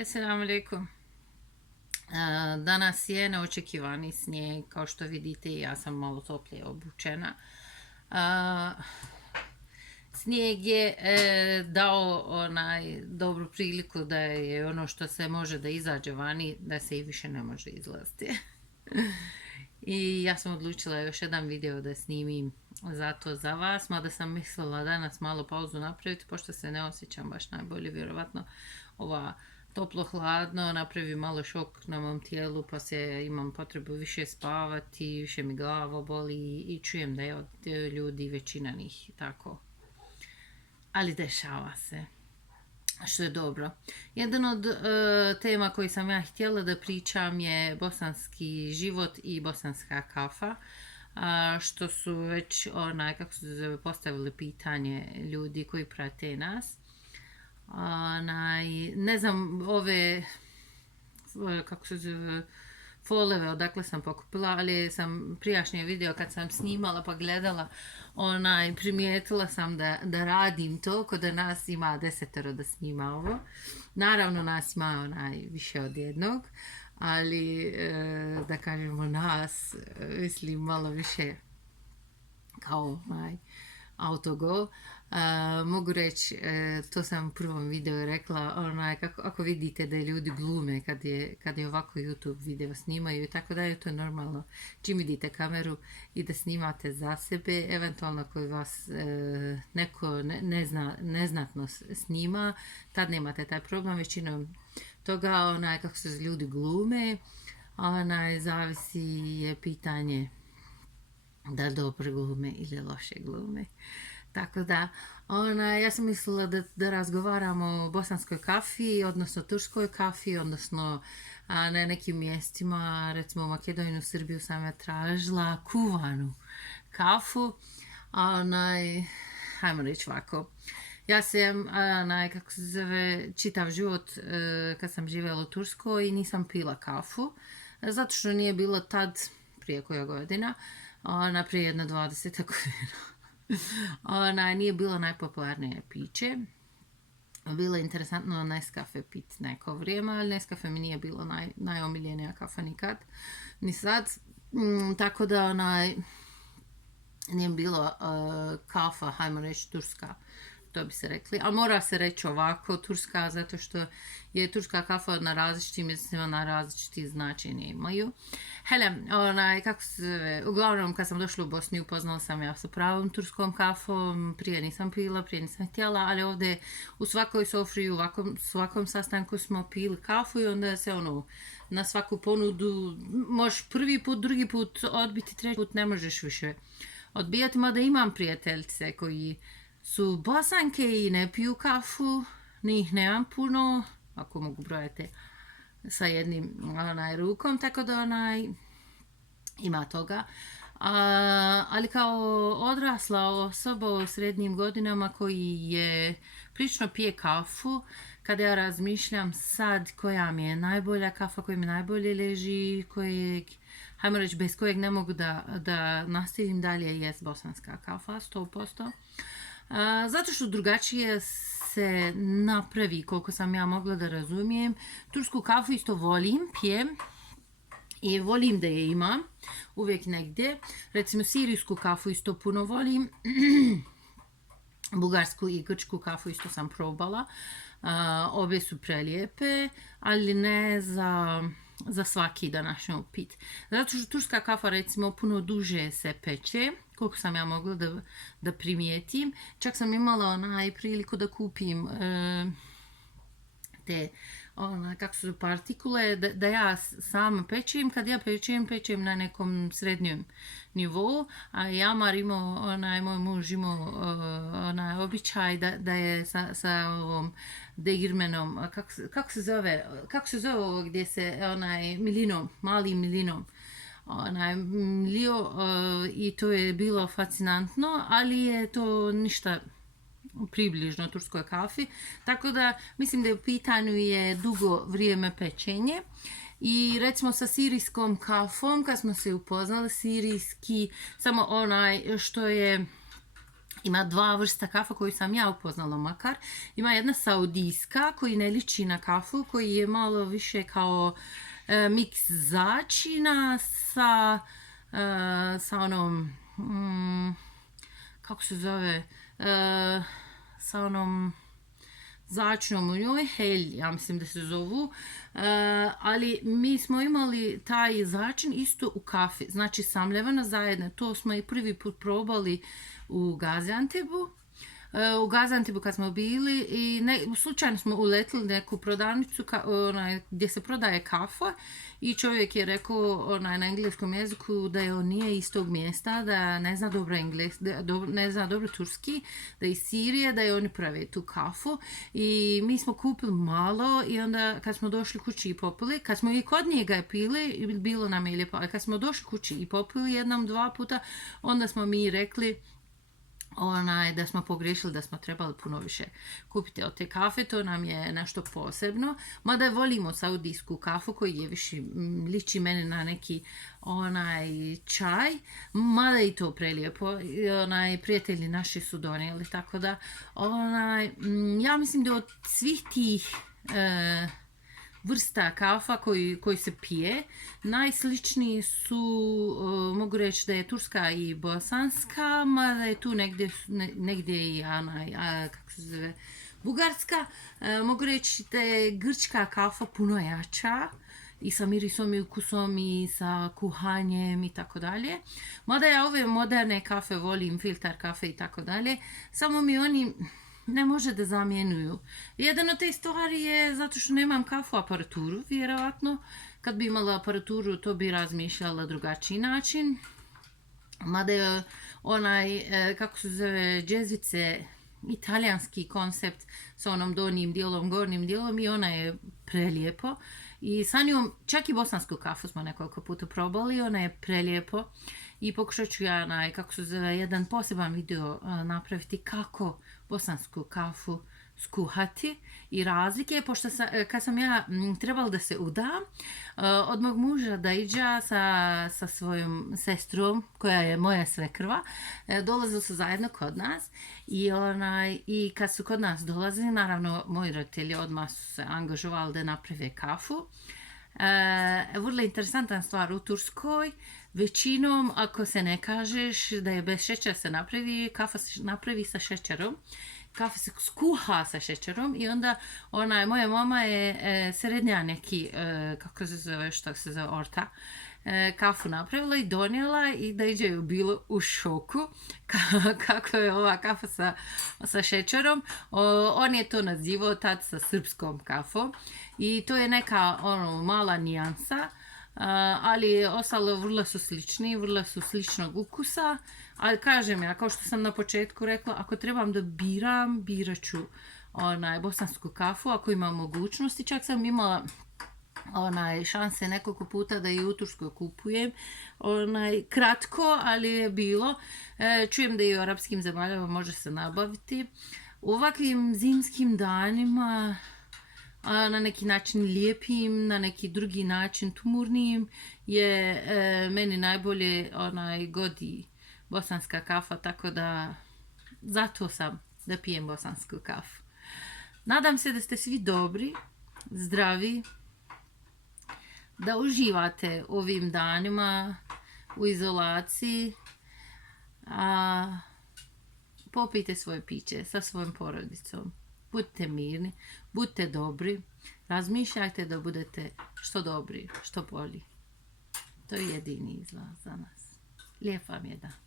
Assalamu alaikum. Danas je neočekivani snijeg, kao što vidite ja sam malo toplije obučena. Snijeg je dao dobru priliku da je ono što se može da izađe vani, da se i više ne može izlaziti. I ja sam odlučila još jedan video da snimim zato za vas, mada sam mislila danas malo pauzu napraviti, pošto se ne osjećam baš najbolje, vjerovatno ova toplo-hladno napravi malo šok na mom tijelu, pa imam potrebu više spavati, više mi glava boli i čujem da je od ljudi većina njih tako. Ali dešava se, što je dobro. Jedan od tema koji sam ja htjela da pričam je bosanski život i bosanska kafa, što su već postavili pitanje ljudi koji prate nas. Ne znam foleve odakle sam pokupila, ali sam prijašnje video kad sam snimala pa gledala, primijetila sam da radim to, kod da nas ima 10 da snima ovo. Naravno nas ima više od jednog, ali da kažemo nas, mislim malo više kao autogo. Mogu reći, to sam u prvom videu rekla, ako vidite da ljudi glume kad je ovako YouTube video snimaju i tako dalje, to je normalno. Čim vidite kameru i da snimate za sebe, eventualno koji vas neko neznatno snima, tad nemate taj problem. Većinom toga, kako se ljudi glume, zavisi je pitanje da dobro glume ili loše glume. Tako da, ja sam mislila da razgovaramo o bosanskoj kafi, odnosno turskoj kafi, odnosno na nekim mjestima, recimo u Makedoniju, Srbiju sam ja tražila kuvanu kafu. Hajmo reći ovako. Ja sam, kako se zove, čitav život kad sam živjela u Turskoj i nisam pila kafu, zato što nije bilo tad, prije koja godina, prije jedno 20 godina. Nije bilo najpopularnije piće. Bilo je interesantno Nescafe pit neko vrijeme, ali Nescafe mi nije bilo najomiljenija kafa nikad, ni sad. Tako da nije bilo kafa, hajmo reći turska, to bi se rekli, ali mora se reći ovako turska, zato što je turska kafa na različitim mjestima, na različiti značenje imaju. Uglavnom kad sam došla u Bosnu upoznala sam ja sa pravom turskom kafom, prije nisam pila, prije nisam htjela, ali ovdje u svakoj sofri, u svakom sastanku smo pili kafu i onda se na svaku ponudu možeš prvi put, drugi put odbiti, treći put ne možeš više odbijati, mada imam prijateljice koji su Bosanke i ne piju kafu, njih nemam puno, ako mogu brojati sa jednim rukom, tako da ima toga. Ali kao odrasla osoba u srednjim godinama koji je prilično pije kafu, kada ja razmišljam sad koja mi je najbolja kafa, koja mi najbolje leži, hajmo reći bez kojeg ne mogu da nastavim dalje, je bosanska kafa, 100%. Zato što drugačije se napravi, koliko sam ja mogla da razumijem. Tursku kafu isto volim, pijem i volim da je imam uvijek negdje. Recimo sirijsku kafu isto puno volim. Bugarsku i grčku kafu isto sam probala. Obje su prelijepe, ali ne za svaki današnji pit. Zato što turska kafa recimo puno duže se peče, koliko sam ja mogla da primijetim. Čak sam imala priliku da kupim te kako su partikule, da ja sama pečem. Kad ja pečem na nekom srednjem nivou, a Jamar imao, moj muž imao običaj da je sa ovom degirmenom, kako se zove ovo gdje se milinom, malim milinom mlio, i to je bilo fascinantno, ali je to ništa približno turskoj kafi, tako da mislim da je u pitanju je dugo vrijeme pečenje. I recimo sa sirijskom kafom, kad smo se upoznali, sirijski, samo što je Ima dva vrsta kafa koju sam ja upoznala makar. Ima jedna saudijska koji ne liči na kafu, koji je malo više kao miks začina sa onom, kako se zove, sa onom začnom u njoj, helj, ja mislim da se zovu, ali mi smo imali taj začin isto u kafi, znači samljevana zajedno, to smo i prvi put probali u Gaziantepu. U Gaziantepu kad smo bili i slučajno smo uletili neku prodavnicu gdje se prodaje kafa i čovjek je rekao na engleskom jeziku da on nije iz tog mjesta, da ne zna dobro ne zna dobro turski, da je iz Sirije, da je oni prave tu kafu i mi smo kupili malo i onda kad smo došli kući i popili, kad smo i kod njega je pili, bilo nam je lijepo, ali kad smo došli kući i popili jednom, dva puta, onda smo mi rekli da smo pogriješili, da smo trebali puno više kupiti od te kafe, to nam je nešto posebno. Mada volimo saudijsku kafu koji je više liči meni na neki čaj, mada i to prelijepo. Prijatelji naši su donijeli, tako da ja mislim da od svih tih vrsta kafa koji se pije. Najsličniji su, mogu reći da je turska i bosanska, mada je tu negdje i kako se zove, bugarska. Mogu reći da je grčka kafa puno jača i sa mirisom i ukusom i sa kuhanjem i tako dalje. Mada ja ove moderne kafe volim, filter kafe i tako dalje, samo mi oni ne može da zamjenuju. Jedan od te stvari je zato što nemam kafu aparaturu, vjerovatno. Kad bi imala aparaturu, to bi razmišljala drugačiji način. Mada je kako se zove, džezvice, italijanski koncept sa onom donjim dijelom, gornjim dijelom i ona je prelijepo. I sa njom, čak i bosansku kafu smo nekoliko puta probali, ona je prelijepo. I pokušat ću ja kako se zove, jedan poseban video napraviti kako bosansku kafu skuhati i razlike, pošto kad sam ja trebala da se udam od mog muža da iđa sa svojom sestrom, koja je moja svekrva, dolazili su zajedno kod nas i kad su kod nas dolazili, naravno moji roditelji odmah su se angažovali da naprave kafu. Vrlo interesantna stvar u Turskoj, većinom ako se ne kažeš da je bez šećera se napravi, kafa se napravi sa šećerom, kafa se skuha sa šećerom i onda moja mama je srednja neki, kako se zove, što se zove, orta, kafu napravila i donijela i da je bilo u šoku kako je ova kafa sa šećerom. On je to nazivao tad sa srpskom kafom i to je neka mala nijansa, ali ostalo vrlo su slični, vrlo su sličnog ukusa. Ali kažem ja, kao što sam na početku rekla, ako trebam da birat ću bosansku kafu, ako imam mogućnosti. Čak sam imala šanse nekoliko puta da i u Turskoj kupujem. Kratko, ali je bilo. Čujem da i u arapskim zemaljama može se nabaviti. U ovakvim zimskim danima, na neki način lijepim, na neki drugi način tumurnijim, je meni najbolje godi bosanska kafa, tako da zato sam da pijem bosansku kafu. Nadam se da ste svi dobri, zdravi, da uživate ovim danima u izolaciji, popijte svoje piće sa svojom porodicom. Budite mirni, budite dobri, razmišljajte da budete što dobri, što bolji. To je jedini izlaz za nas. Lijep vam je dan.